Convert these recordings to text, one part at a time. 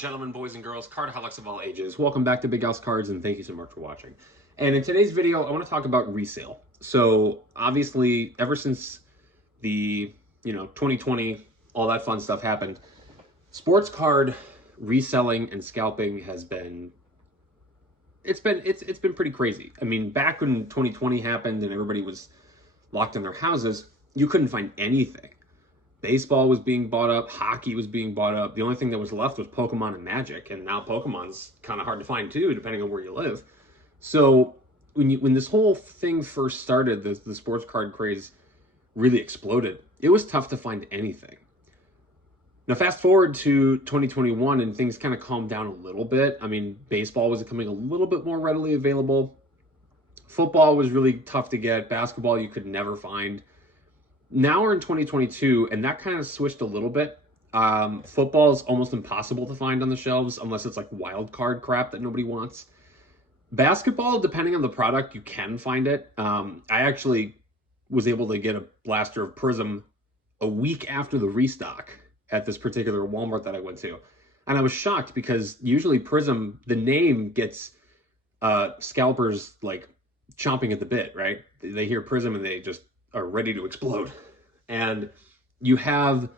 gentlemen, boys and girls, cardaholics of all ages, welcome back to Big House Cards, and thank you so much for watching. And in today's video, I want to talk about resale. So obviously, ever since the 2020, all that fun stuff happened, sports card reselling and scalping has been it's been pretty crazy. I mean, back when 2020 happened and everybody was locked in their houses, you couldn't find anything. Baseball was being bought up, hockey was being bought up. The only thing that was left was Pokemon and Magic, and now Pokemon's kind of hard to find too, depending on where you live. So when this whole thing first started, the sports card craze really exploded. It was tough to find anything. Now fast forward to 2021 and things kind of calmed down a little bit. I mean, baseball was becoming a little bit more readily available. Football was really tough to get. Basketball you could never find. Now we're in 2022, and that kind of switched a little bit. Football is almost impossible to find on the shelves unless it's like wild card crap that nobody wants. Basketball, depending on the product, you can find it. I actually was able to get a blaster of Prism a week after the restock at this particular Walmart that I went to. And I was shocked because usually Prism, the name gets scalpers like chomping at the bit, right? They hear Prism and they just are ready to explode. And you have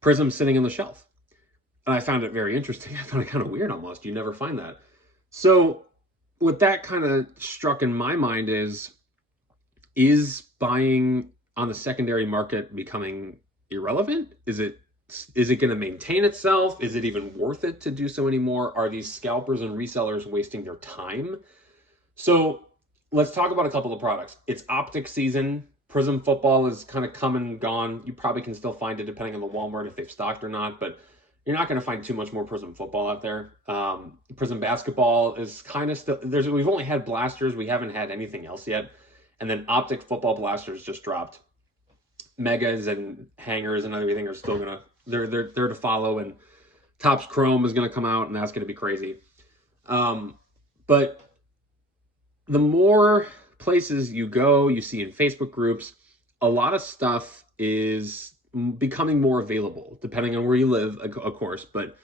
Prism sitting on the shelf. And I found it very interesting. I found it kind of weird almost. You never find that. So what that kind of struck in my mind is buying on the secondary market becoming irrelevant? Is it going to maintain itself? Is it even worth it to do so anymore? Are these scalpers and resellers wasting their time? So let's talk about a couple of products. It's optic season. Prism football is kind of come and gone. You probably can still find it depending on the Walmart if they've stocked or not, but you're not going to find too much more Prism football out there. Prism basketball is kind of still, we've only had blasters. We haven't had anything else yet. And then optic football blasters just dropped. Megas and hangers and everything are still going to, they're to follow, and Topps Chrome is going to come out, and that's going to be crazy. But the more places you go, you see in Facebook groups, a lot of stuff is becoming more available, depending on where you live, of course. But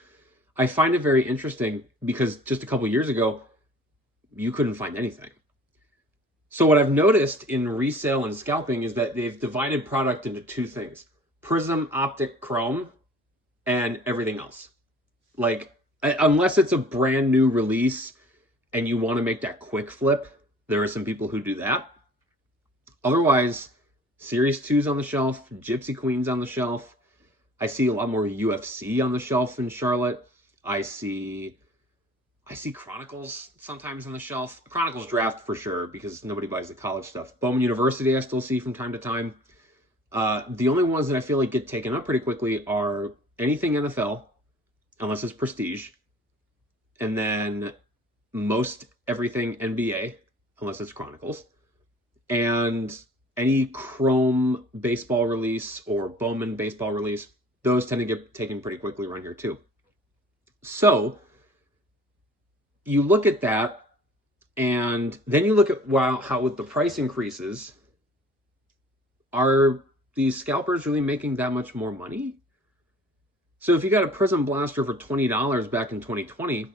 I find it very interesting because just a couple years ago, you couldn't find anything. So what I've noticed in resale and scalping is that they've divided product into two things: Prism, optic, chrome, and everything else. Like, unless it's a brand new release and you want to make that quick flip, there are some people who do that. Otherwise, Series 2's on the shelf, Gypsy Queen's on the shelf. I see a lot more UFC on the shelf in Charlotte. I see Chronicles sometimes on the shelf. Chronicles Draft for sure, because nobody buys the college stuff. Bowman University I still see from time to time. The only ones that I feel like get taken up pretty quickly are anything NFL, unless it's prestige, and then most everything NBA, unless it's Chronicles, and any Chrome baseball release or Bowman baseball release. Those tend to get taken pretty quickly around here too. So you look at that, and then you look at how with the price increases, are these scalpers really making that much more money? So if you got a Prism blaster for $20 back in 2020,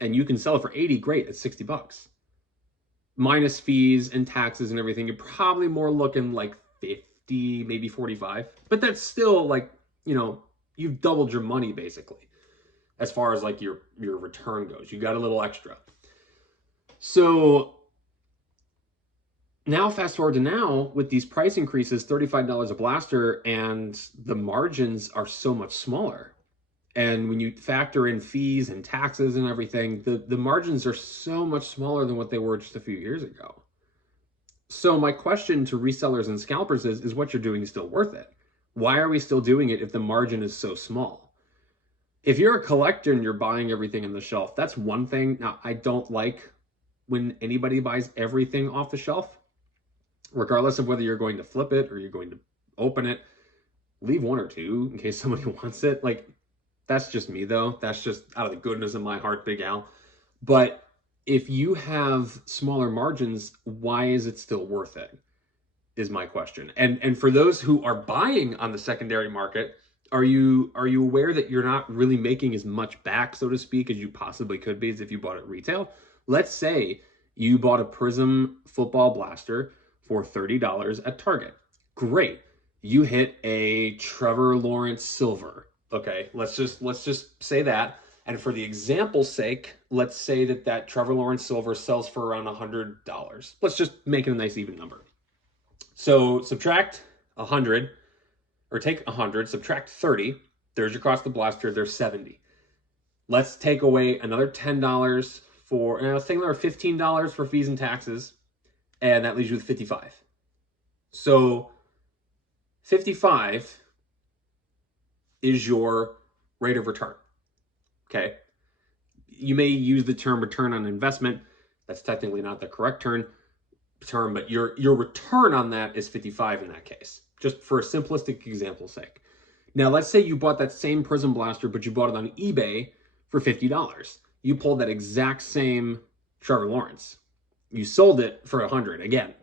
and you can sell it for 80, great, it's 60 bucks. Minus fees and taxes and everything, you're probably more looking like 50, maybe 45. But that's still like, you've doubled your money basically, as far as like your return goes. You got a little extra. So now fast forward to now with these price increases, $35 a blaster, and the margins are so much smaller. And when you factor in fees and taxes and everything, the margins are so much smaller than what they were just a few years ago. So my question to resellers and scalpers is what you're doing still worth it? Why are we still doing it if the margin is so small? If you're a collector and you're buying everything on the shelf, that's one thing. Now, I don't like when anybody buys everything off the shelf, regardless of whether you're going to flip it or you're going to open it. Leave one or two in case somebody wants it. Like, that's just me, though. That's just out of the goodness of my heart, Big Al. But if you have smaller margins, why is it still worth it, is my question. And for those who are buying on the secondary market, Are you aware that you're not really making as much back, so to speak, as you possibly could be as if you bought it retail? Let's say you bought a Prism football blaster for $30 at Target. Great. You hit a Trevor Lawrence silver. Okay, let's just say that. And for the example's sake, let's say that Trevor Lawrence silver sells for around $100. Let's just make it a nice even number. So subtract 100, or take 100, subtract 30. There's your cost of the blaster. There's 70. Let's take away another $10 for, and let's take another $15 for fees and taxes, and that leaves you with 55. So 55 is your rate of return. Okay. You may use the term return on investment. That's technically not the correct term, but your return on that is 55 in that case, just for a simplistic example's sake. Now, let's say you bought that same Prism blaster, but you bought it on eBay for $50. You pulled that exact same Trevor Lawrence. You sold it for 100 again.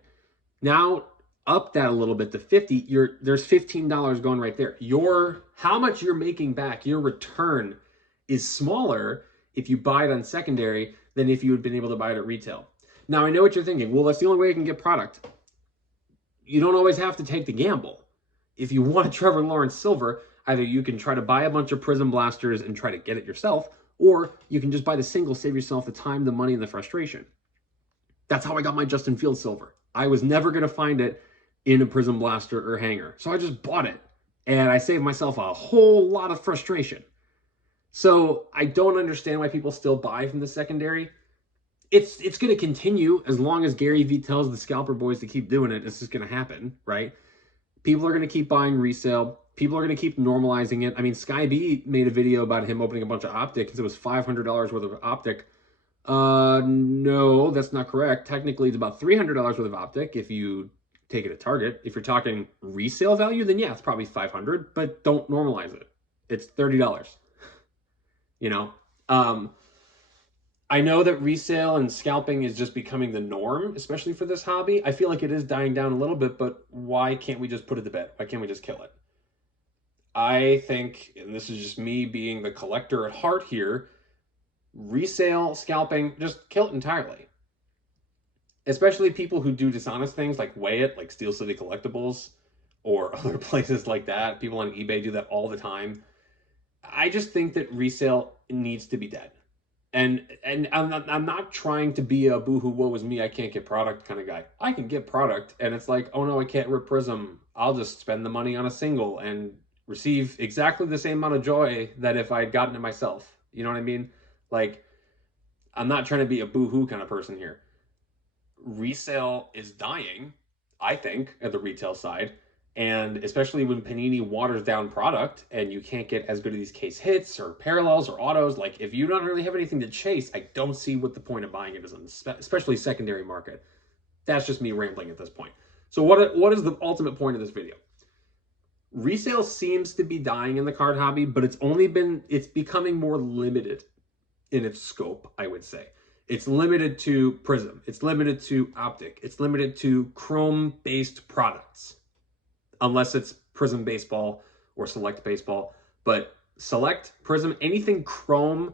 Now, up that a little bit to 50, there's $15 going right there. How much you're making back, your return is smaller if you buy it on secondary than if you had been able to buy it at retail. Now, I know what you're thinking. Well, that's the only way I can get product. You don't always have to take the gamble. If you want a Trevor Lawrence silver, either you can try to buy a bunch of Prism blasters and try to get it yourself, or you can just buy the single, save yourself the time, the money, and the frustration. That's how I got my Justin Fields silver. I was never going to find it in a Prism blaster or hanger, so I just bought it, and I saved myself a whole lot of frustration. So I don't understand why people still buy from the secondary. It's going to continue as long as Gary Vee tells the scalper boys to keep doing it. It's just going to happen, right? People are going to keep buying resale. People are going to keep normalizing it. I mean, Sky B made a video about him opening a bunch of optic because it was $500 worth of optic. No, that's not correct. Technically, it's about $300 worth of optic if you take it at Target. If you're talking resale value, then yeah, it's probably $500, but don't normalize it. It's $30. You know, I know that resale and scalping is just becoming the norm, especially for this hobby. I feel like it is dying down a little bit, but why can't we just put it to bed? Why can't we just kill it? I think, and this is just me being the collector at heart here, resale, scalping, just kill it entirely. Especially people who do dishonest things like weigh it, like Steel City Collectibles or other places like that. People on eBay do that all the time. I just think that resale needs to be dead. And I'm not trying to be a boohoo, woe is me, I can't get product kind of guy. I can get product, and it's like, oh no, I can't rip Prism. I'll just spend the money on a single and receive exactly the same amount of joy that if I'd gotten it myself. You know what I mean? Like, I'm not trying to be a boohoo kind of person here. Resale is dying, I think, at the retail side. And especially when Panini waters down product and you can't get as good of these case hits or parallels or autos, like if you don't really have anything to chase, I don't see what the point of buying it is, especially secondary market. That's just me rambling at this point. So what is the ultimate point of this video? Resale seems to be dying in the card hobby, but it's becoming more limited in its scope, I would say. It's limited to Prism. It's limited to optic. It's limited to chrome-based products. Unless it's Prism Baseball or Select Baseball. But Select, Prism, anything Chrome,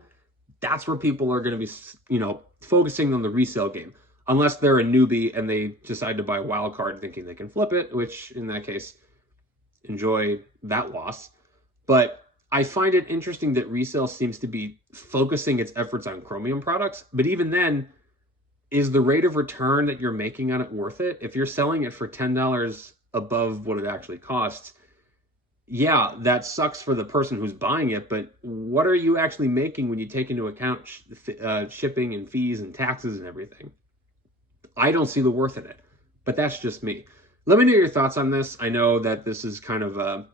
that's where people are going to be, you know, focusing on the resale game. Unless they're a newbie and they decide to buy a wild card thinking they can flip it, which in that case, enjoy that loss. But I find it interesting that resale seems to be focusing its efforts on Chromium products. But even then, is the rate of return that you're making on it worth it? If you're selling it for $10 above what it actually costs, yeah, that sucks for the person who's buying it, but what are you actually making when you take into account shipping and fees and taxes and everything? I don't see the worth in it, but that's just me. Let me know your thoughts on this. I know that this is kind of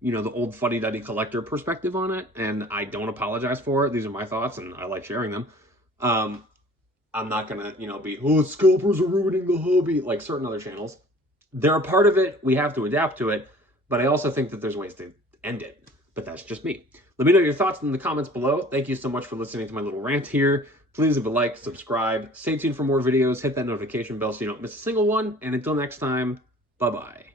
you know, the old fuddy-duddy collector perspective on it, and I don't apologize for it. These are my thoughts, and I like sharing them. I'm not gonna, you know, be, oh, scalpers are ruining the hobby, like certain other channels. They're a part of it. We have to adapt to it. But I also think that there's ways to end it. But that's just me. Let me know your thoughts in the comments below. Thank you so much for listening to my little rant here. Please leave a like, subscribe. Stay tuned for more videos. Hit that notification bell so you don't miss a single one. And until next time, bye-bye.